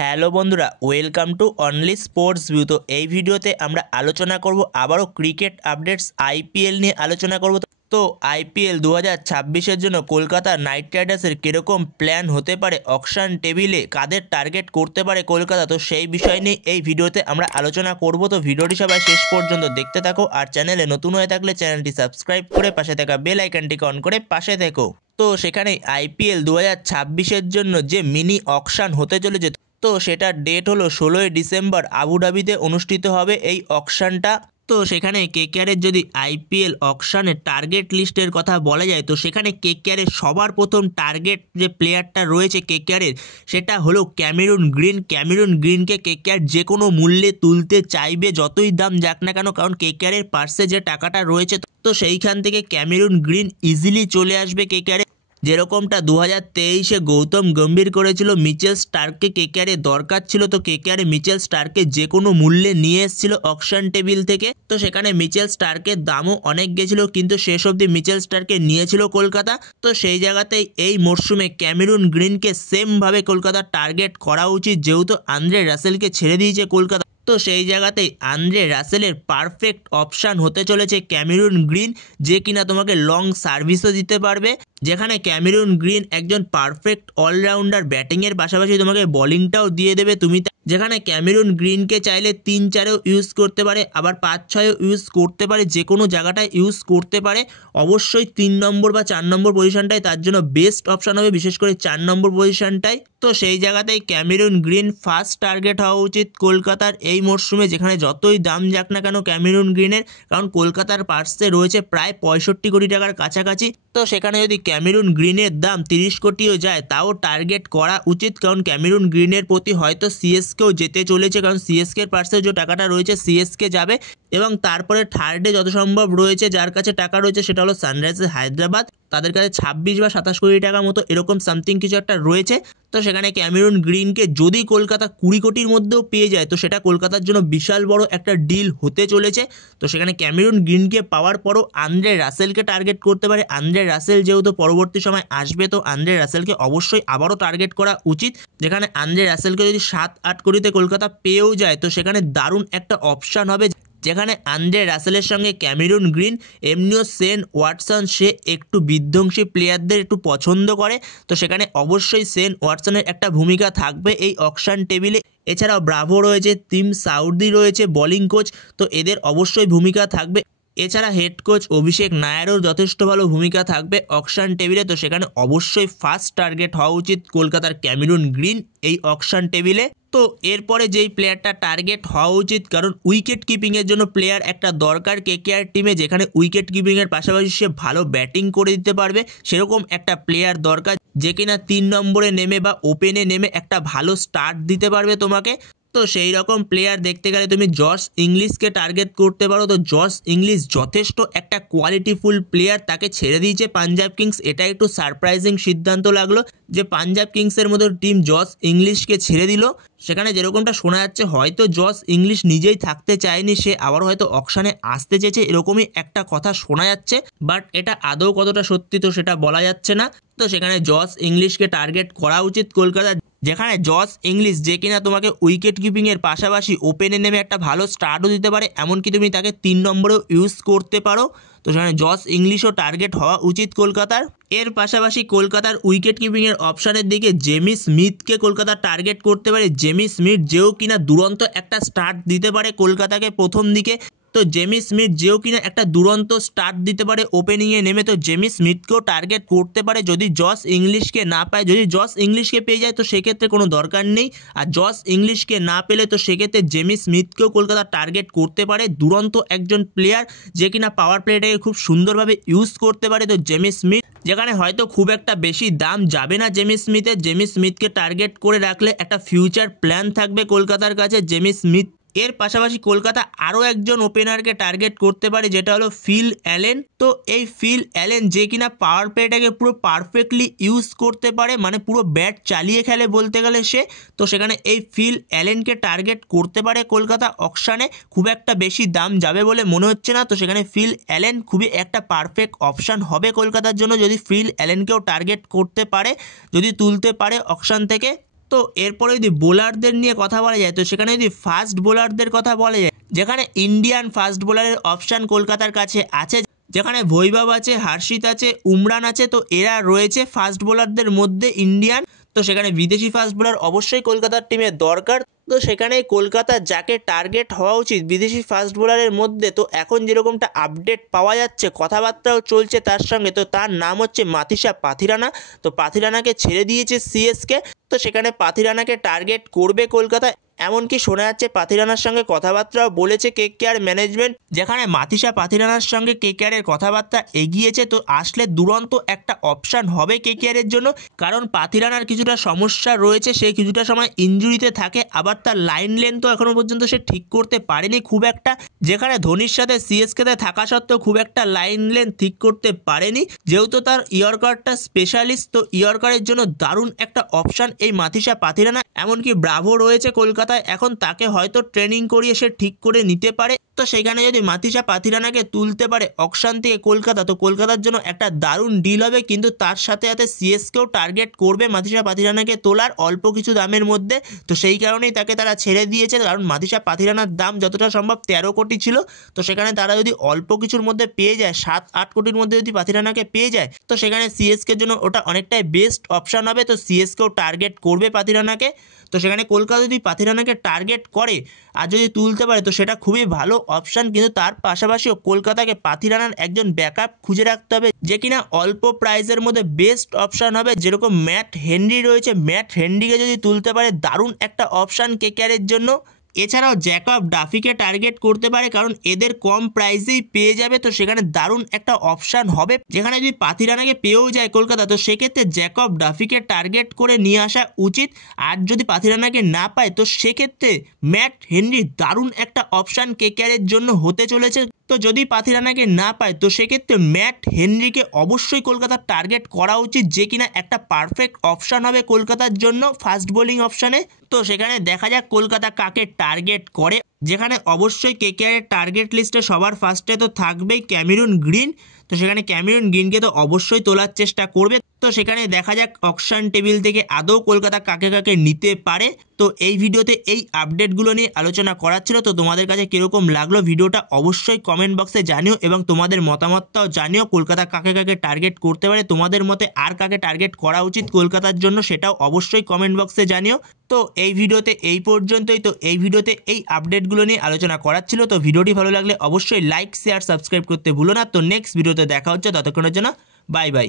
Hello বন্ধুরা, welcome to only sports view. তো এই ভিডিওতে আমরা আলোচনা করব আবারও ক্রিকেট আপডেটস আইপিএল নিয়ে আলোচনা করব। তো আইপিএল 2026-এর জন্য কলকাতা নাইট রাইডার্সের কীরকম প্ল্যান হতে পারে, অকশন টেবিলে কাদের টার্গেট করতে পারে কলকাতা, তো সেই বিষয় নিয়ে এই ভিডিওতে আমরা আলোচনা করব। তো ভিডিওটি সবাই শেষ পর্যন্ত দেখতে থাকো, আর চ্যানেলে নতুন হয়ে থাকলে চ্যানেলটি সাবস্ক্রাইব করে পাশে থাকা বেল আইকনটিকে অন করে পাশে থেকো। তো সেখানে আইপিএল 2026-এর জন্য যে মিনি অকশন হতে চলেছে, তো সেটার ডেট হলো 16ই ডিসেম্বর, আবুধাবিতে অনুষ্ঠিত হবে এই অকশনটা। তো সেখানে কেকেআরের যদি আইপিএল অকশনের টার্গেট লিস্টের কথা বলা যায়, তো সেখানে কেকেআরের সবার প্রথম টার্গেট যে প্লেয়ারটা রয়েছে কেকেআরের, সেটা হলো ক্যামেরুন গ্রিন। ক্যামেরুন গ্রিনকে কেকেআর যে কোনো মূল্যে তুলতে চাইবে, যতই দাম যাক না কেন, কারণ কেকেআরের পার্সে যে টাকাটা রয়েছে, তো সেইখান থেকে ক্যামেরুন গ্রিন ইজিলি চলে আসবে কেকেআরে। যেরকমটা 2023-এ গৌতম গম্ভীর করেছিল, মিচেল স্টার্ককে কেকেআরে দরকার ছিল, তো কেকেআরে মিচেল স্টার্ককে যে কোনো মূল্যে নিয়ে এসেছিল অকশন টেবিল থেকে। তো সেখানে মিচেল স্টার্কের দামও অনেক গেছিল, কিন্তু শেষ অবধি মিচেল স্টার্ককে নিয়েছিল কলকাতা। তো সেই জায়গাতেই এই মরশুমে ক্যামেরুন গ্রিনকে সেমভাবে কলকাতার টার্গেট করা উচিত, যেহেতু আন্দ্রে রাসেলকে ছেড়ে দিয়েছে কলকাতা। তো সেই জায়গাতেই আন্দ্রে রাসেলের পারফেক্ট অপশান হতে চলেছে ক্যামেরুন গ্রিন, যে কিনা তোমাকে লং সার্ভিসও দিতে পারবে। যেখানে ক্যামেরুন গ্রিন একজন পারফেক্ট অলরাউন্ডার, ব্যাটিংয়ের পাশাপাশি তোমাকে বোলিংটাও দিয়ে দেবে তুমি। যেখানে ক্যামেরুন গ্রিনকে চাইলে 3-4-এও ইউজ করতে পারে, আবার 5-6-ও ইউজ করতে পারে, যে কোনো জায়গাটায় ইউজ করতে পারে। অবশ্যই 3 নম্বর বা 4 নম্বর পজিশনটাই তার জন্য বেস্ট অপশান হবে, বিশেষ করে 4 নম্বর পজিশনটাই। তো সেই জায়গাতেই ক্যামেরুন গ্রিন ফার্স্ট টার্গেট হওয়া উচিত কলকাতার এই মরশুমে, যেখানে যতই দাম যাক না কেন ক্যামেরুন গ্রিনের, কারণ কলকাতার পার্সে রয়েছে প্রায় 65 কোটি টাকার কাছাকাছি। তো সেখানে যদি ক্যামেরুন গ্রিনের দাম 30 কোটিও যায়, তাও টার্গেট করা উচিত, কারণ ক্যামেরুন গ্রিনের প্রতি হয়তো সিএসকেও যেতে চলেছে, কারণ সিএসকের পার্সে যে টাকাটা রয়েছে সিএসকে যাবে। এবং তারপরে থার্ডে যত সম্ভব রয়েছে যার কাছে টাকা রয়েছে, সেটা হলো সানরাইজার্স হায়দ্রাবাদ। তাদের কাছে 26 বা 27 কোটি টাকা মতো এরকম সামথিং কিছু একটা রয়েছে। তো সেখানে ক্যামেরুন গ্রিনকে যদি কলকাতা 20 কোটির মধ্যেও পেয়ে যায়, তো সেটা কলকাতার জন্য বিশাল বড় একটা ডিল হতে চলেছে। তো সেখানে ক্যামেরুন গ্রিনকে পাওয়ার পরও আন্দ্রে রাসেলকে টার্গেট করতে পারে। আন্দ্রে রাসেল যেহেতু পরবর্তী সময় আসবে, তো আন্দ্রে রাসেলকে অবশ্যই আবারও টার্গেট করা উচিত। যেখানে আন্দ্রে রাসেলকে যদি 7-8 কোটিতে কলকাতা পেয়েও যায়, তো সেখানে দারুণ একটা অপশান হবে। যেখানে আন্দ্রে রাসেলের সঙ্গে ক্যামেরুন গ্রিন, এমনিও সেন ওয়াটসন সে একটু বিধ্বংসী প্লেয়ারদের একটু পছন্দ করে, তো সেখানে অবশ্যই সেন ওয়াটসনের একটা ভূমিকা থাকবে এই অকশন টেবিলে। এছাড়াও ব্রাভো রয়েছে, টিম সাউদি রয়েছে বোলিং কোচ, তো এদের অবশ্যই ভূমিকা থাকবে। এছাড়া হেড কোচ অভিষেক নায়ারও যথেষ্ট ভালো ভূমিকা থাকবে অকশন টেবিলে। তো সেখানে অবশ্যই ফার্স্ট টার্গেট হওয়া উচিত কলকাতার ক্যামেরুন গ্রিন এই অকশন টেবিলে। তো এরপরে যেই প্লেয়ারটা টার্গেট হওয়া উচিত, কারণ উইকেট কিপিংয়ের জন্য প্লেয়ার একটা দরকার কেকেআর টিমে, যেখানে উইকেট কিপিংয়ের পাশাপাশি সে ভালো ব্যাটিং করে দিতে পারবে, সেরকম একটা প্লেয়ার দরকার, যে কিনা 3 নম্বরে নেমে বা ওপেনে নেমে একটা ভালো স্টার্ট দিতে পারবে তোমাকে। তো সেই রকম প্লেয়ার দেখতে গেলে তুমি জশ ইংলিশকে টার্গেট করতে পারো। তো জশ ইংলিশ যথেষ্ট একটা কোয়ালিটিফুল প্লেয়ার, তাকে ছেড়ে দিয়েছে পাঞ্জাব কিংস। এটা একটু সারপ্রাইজিং সিদ্ধান্ত লাগলো যে পাঞ্জাব কিংসের মতো টিম জশ ইংলিশকে ছেড়ে দিল। সেখানে যেরকমটা শোনা যাচ্ছে, হয়তো জশ ইংলিশ নিজেই থাকতে চায়নি, সে আবার হয়তো অকশানে আসতে চেয়েছে, এরকমই একটা কথা শোনা যাচ্ছে। বাট এটা আদৌ কতটা সত্যি তো সেটা বলা যাচ্ছে না। তো সেখানে জশ ইংলিশকে টার্গেট করা উচিত কলকাতা, যেখানে জশ ইংলিশ যে কিনা তোমাকে উইকেট কিপিংয়ের পাশাপাশি ওপেনে নেমে একটা ভালো স্টার্টও দিতে পারে, এমনকি তুমি তাকে 3 নম্বরেও ইউজ করতে পারো। তো সেখানে জশ ইংলিশও টার্গেট হওয়া উচিত কলকাতার। এর পাশাপাশি কলকাতার উইকেট কিপিংয়ের অপশানের দিকে জেমি স্মিথকে কলকাতা টার্গেট করতে পারে। জেমি স্মিথ যেও কিনা দুরন্ত একটা স্টার্ট দিতে পারে কলকাতাকে প্রথম দিকে। তো জেমি স্মিথ যেও কিনা একটা দুরন্ত স্টার্ট দিতে পারে ওপেনিংয়ে নেমে, তো জেমি স্মিথকেও টার্গেট করতে পারে যদি জশ ইংলিশকে না পায়। যদি জশ ইংলিশকে পেয়ে যায় তো সেক্ষেত্রে কোনো দরকার নেই, আর জশ ইংলিশকে না পেলে তো সেক্ষেত্রে জেমি স্মিথকেও কলকাতা টার্গেট করতে পারে। দুরন্ত একজন প্লেয়ার, যে কিনা পাওয়ার প্লেটাকে খুব সুন্দরভাবে ইউজ করতে পারে। তো জেমি স্মিথ, যেখানে হয়তো খুব একটা বেশি দাম যাবে না জেমি স্মিথের, জেমি স্মিথকে টার্গেট করে রাখলে একটা ফিউচার প্ল্যান থাকবে কলকাতার কাছে জেমি স্মিথ। এর পাশাপাশি কলকাতা আরও একজন ওপেনারকে টার্গেট করতে পারে, যেটা হলো ফিল অ্যালেন। তো এই ফিল অ্যালেন যে কিনা পাওয়ার প্লেটাকে পুরো পারফেক্টলি ইউজ করতে পারে, মানে পুরো ব্যাট চালিয়ে খেলে বলতে গেলে সে। তো সেখানে এই ফিল অ্যালেনকে টার্গেট করতে পারে কলকাতা অকশানে। খুব একটা বেশি দাম যাবে বলে মনে হচ্ছে না, তো সেখানে ফিল অ্যালেন খুবই একটা পারফেক্ট অপশান হবে কলকাতার জন্য, যদি ফিল অ্যালেনকেও টার্গেট করতে পারে, যদি তুলতে পারে অকশান থেকে। তো এরপরে যদি বোলারদের নিয়ে কথা বলা যায় তো সেখানে যদি ফাস্ট বোলারদের কথা বলা যায়, যেখানে ইন্ডিয়ান ফাস্ট বোলারের অপশান কলকাতার কাছে আছে, যেখানে ভৈভব আছে, হর্ষিত আছে, উমরান আছে, তো এরা রয়েছে ফাস্ট বোলারদের মধ্যে ইন্ডিয়ান। তো সেখানে বিদেশি ফাস্ট বোলার অবশ্যই কলকাতার টিমে দরকার। তো সেখানে কলকাতার যাকে টার্গেট হওয়া উচিত বিদেশি ফাস্ট বোলারের মধ্যে, তো এখন যেরকমটা আপডেট পাওয়া যাচ্ছে, কথাবার্তাও চলছে তার সঙ্গে, তো তার নাম হচ্ছে মাথিসা পাথিরানা। তো পাথিরানাকে ছেড়ে দিয়েছে সিএসকে, তো সেখানে পাথিরানাকে টার্গেট করবে কলকাতা। এমনকি শোনা যাচ্ছে পাথিরানার সঙ্গে কথাবার্তাও বলেছে কেকেআর ম্যানেজমেন্ট, যেখানে মাথিসা পাথিরানার সঙ্গে কেকেআরের কথাবার্তা এগিয়েছে। তো আসলে দুরন্ত একটা অপশান হবে কেকেআরের জন্য, কারণ পাথিরানার কিছুটা সমস্যা রয়েছে, সে কিছুটা সময় ইনজুরিতে থাকে, আবার তার লাইন লেন্থও এখনও পর্যন্ত সে ঠিক করতে পারেনি খুব একটা, যেখানে ধোনির সাথে সিএসকেতে থাকা সত্ত্বেও খুব একটা লাইন লেন্থ ঠিক করতে পারেনি। যেহেতু তার ইয়র্কারটা স্পেশালিস্ট, তো ইয়র্কারের জন্য দারুণ একটা অপশান এই মাথিসা পাথিরানা। এমনকি ব্রাভো রয়েছে কলকাতায়, এখন তাকে হয়তো ট্রেনিং করিয়ে সে ঠিক করে নিতে পারে। তো সেখানে যদি মাথিসা পাথিরানাকে তুলতে পারে অকশন থেকে কলকাতা, তো কলকাতার জন্য একটা দারুণ ডিল হবে। কিন্তু তার সাথে সাথে সিএসকেও টার্গেট করবে মাথিসা পাথিরানাকে তোলার অল্প কিছু দামের মধ্যে। তো সেই কারণেই তাকে তারা ছেড়ে দিয়েছে, কারণ মাথিসা পাথিরানার দাম যতটা সম্ভব 13 কোটি ছিল। তো সেখানে তারা যদি অল্প কিছুর মধ্যে পেয়ে যায়, 7-8 কোটির মধ্যে যদি পাথিরানাকে পেয়ে যায়, তো সেখানে সিএসকের জন্য ওটা অনেকটাই বেস্ট অপশান হবে। তো সিএসকেও টার্গেট করবে পাথিরানাকে। তো সেখানে কলকাতা যদি পাথিরানাকে টার্গেট করে আর যদি তুলতে পারে তো সেটা খুবই ভালো অপশান। কিন্তু তার পাশাপাশিও কলকাতাকে পাথিরানার একজন ব্যাকআপ খুঁজে রাখতে হবে, যে কিনা অল্প প্রাইসের মধ্যে বেস্ট অপশান হবে। যেরকম ম্যাট হেনরি রয়েছে, ম্যাট হেনরিকে যদি তুলতে পারে দারুণ একটা অপশান কেকেআরের জন্য। এছাড়াও জ্যাকব ডাফিকে টার্গেট করতে পারে, কারণ এদের কম প্রাইসেই পেয়ে যাবে। তো সেখানে দারুণ একটা অপশান হবে। যেখানে যদি পাথিরানাকে পেয়েও যায় কলকাতা, তো সেক্ষেত্রে জ্যাকব ডাফিকে টার্গেট করে নিয়ে আসা উচিত। আর যদি পাথিরানাকে না পায় তো সেক্ষেত্রে ম্যাট হেনরি দারুণ একটা অপশান কেকেআরের জন্য হতে চলেছে। তো যদি পাথিরানাকে না পায় তো সেক্ষেত্রে ম্যাট হেনরিকে অবশ্যই কলকাতার টার্গেট করা উচিত, যে কিনা একটা পারফেক্ট অপশান হবে কলকাতার জন্য ফাস্ট বোলিং অপশানে। তো সেখানে দেখা যাক কলকাতা কাকে টার্গেট করে, যেখানে অবশ্যই কেকেআরের টার্গেট লিস্টে সবার ফার্স্টে তো থাকবেই ক্যামেরুন গ্রিন। তো সেখানে ক্যামেরুন গ্রিনকে তো অবশ্যই তোলার চেষ্টা করবে। তো সেখানে দেখা যাক অকশন টেবিল থেকে আদৌ কলকাতা কাকে কাকে নিতে পারে। তো এই ভিডিওতে এই আপডেটগুলো নিয়ে আলোচনা করার ছিল। তো তোমাদের কাছে কীরকম লাগলো ভিডিওটা অবশ্যই কমেন্ট বক্সে জানিও, এবং তোমাদের মতামতটাও জানিও কলকাতা কাকে কাকে টার্গেট করতে পারে। তোমাদের মতে আর কাকে টার্গেট করা উচিত কলকাতার জন্য সেটাও অবশ্যই কমেন্ট বক্সে জানিও। তো এই ভিডিওতে এই পর্যন্তই। তো এই ভিডিওতে এই আপডেটগুলো নিয়ে আলোচনা করার ছিল। তো ভিডিওটি ভালো লাগলে অবশ্যই লাইক, শেয়ার, সাবস্ক্রাইব করতে ভুলো না। তো নেক্সট ভিডিওতে দেখা হচ্ছে, ততক্ষণের জন্য বাই বাই।